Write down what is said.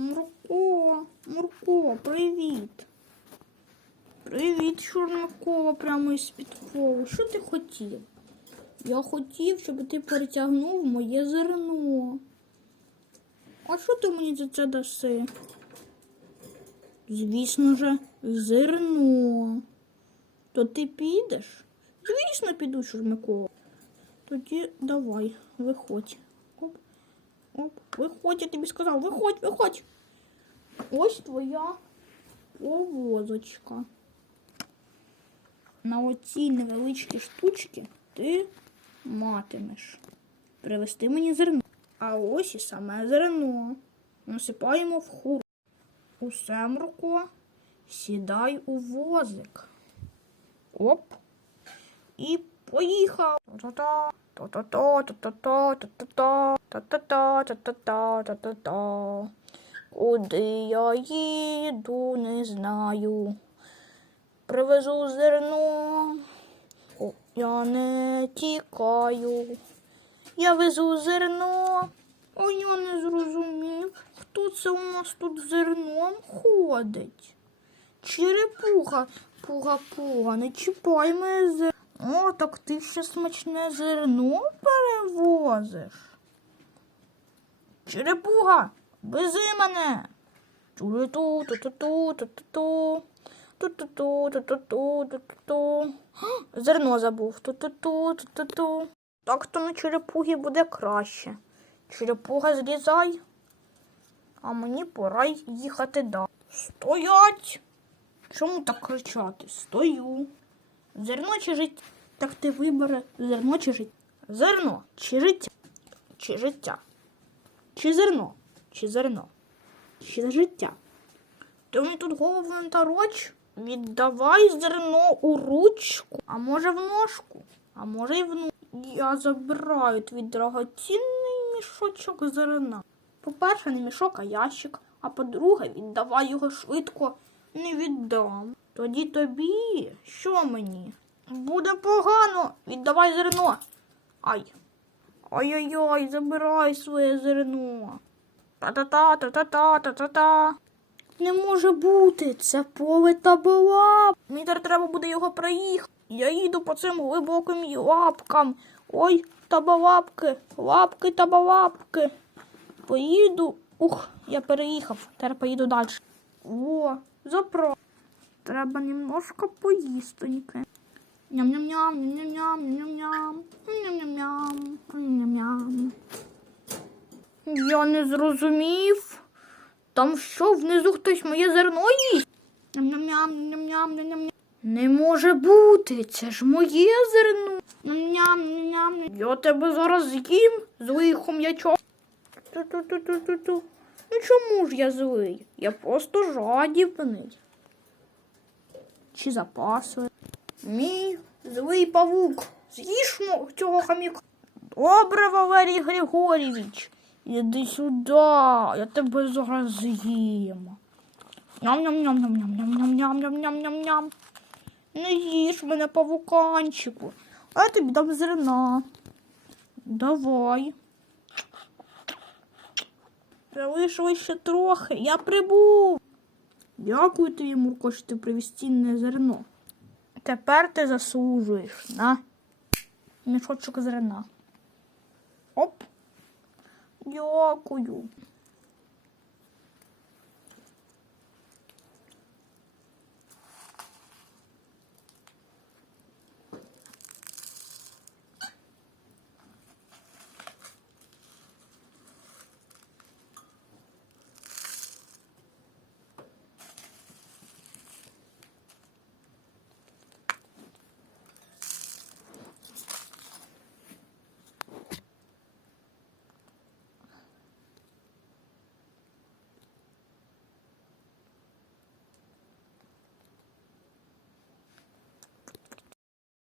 Мурко, Мурко, привіт. Привіт, Чорнокова, прямо із підкову. Що ти хотів? Я хотів, щоб ти перетягнув моє зерно. А що ти мені за це даси? Звісно же, зерно. То ти підеш? Звісно, піду, Чорнокова. Тоді давай, виходь. Виходь, я тобі сказав, виходь, виходь. Ось твоя повозочка. На оцій невеличкій штучці ти матимеш привезти мені зерно. А ось і саме зерно. Насипаємо в хур. Усе, Мурко, сідай у возик. Оп. І поїхав. Куди я їду, не знаю. Привезу зерно. Я не тікаю. Я везу зерно. Ой, я не зрозумів, хто це у нас тут з зерном ходить. Черепуха, пуга пуга, не чіпай мене зерно. О, так ти ще смачне зерно перевозиш. Черепуга, вези мене. Ту-ту, ту-ту-ту, ту-ту-ту. Ту-ту-ту, ту-ту-ту, ту-ту-ту. Зерно забув. Ту-ту-ту, ту-ту-ту. Так то на черепугі буде краще. Черепуга злізай. А мені пора їхати далі. Стоять! Чому так кричати? Стою. Зерно чи життя? Так ти вибери зерно чи життя. Зерно чи життя? Чи життя? Чи зерно? Чи зерно? Чи життя? Мені тут голову не тароч? Віддавай зерно у ручку, а може в ножку, а може й в ну. Я забираю твій дорогоцінний мішочок зерна. По-перше, не мішок, а ящик, а по-друге, віддавай його швидко не віддам. Тоді тобі, що мені? Буде погано, віддавай зерно. Ай. Ой-ой-ой, забирай своє зерно. Та-та-та, та-та-та, та-та-та. Не може бути, це поле табола. Мені тепер треба буде його проїхати. Я їду по цим глибоким лапкам. Ой, табалапки, лапки, табалапки. Поїду. Ух, я переїхав. Тепер поїду далі. О, запро. Треба немножко поїстоньки. Ням-ням-ням, ням-ням-ням, ням-ням, ням-ням-ням, ням-ням. Я не зрозумів. Там що, внизу хтось моє зерно їсть? Ням-ням-ням, ням-ням, ням-ням. Не може бути, це ж моє зерно. Ням-ням, ням-ням. Я тебе зараз з'їм, злий хом'ячок. Ту-ту-ту-ту-ту-ту. Ну чому ж я злий? Я просто жадібний. Чи запасує? Мій злий павук. З'їж цього хаміка. Добре, Валерій Григорійович. Іди сюди, я тебе зараз з'їм. Ням-ням-ням-ням-ням-ням-ням-ням-ням-ням. Не їж мене павуканчику. А я тобі дам зерна. Давай. Залишилось ще трохи. Я прибув. Дякую тобі, Мурко, що ти привіз цінне зерно. Тепер ти заслужуєш на мішочок зерна. Оп. Дякую.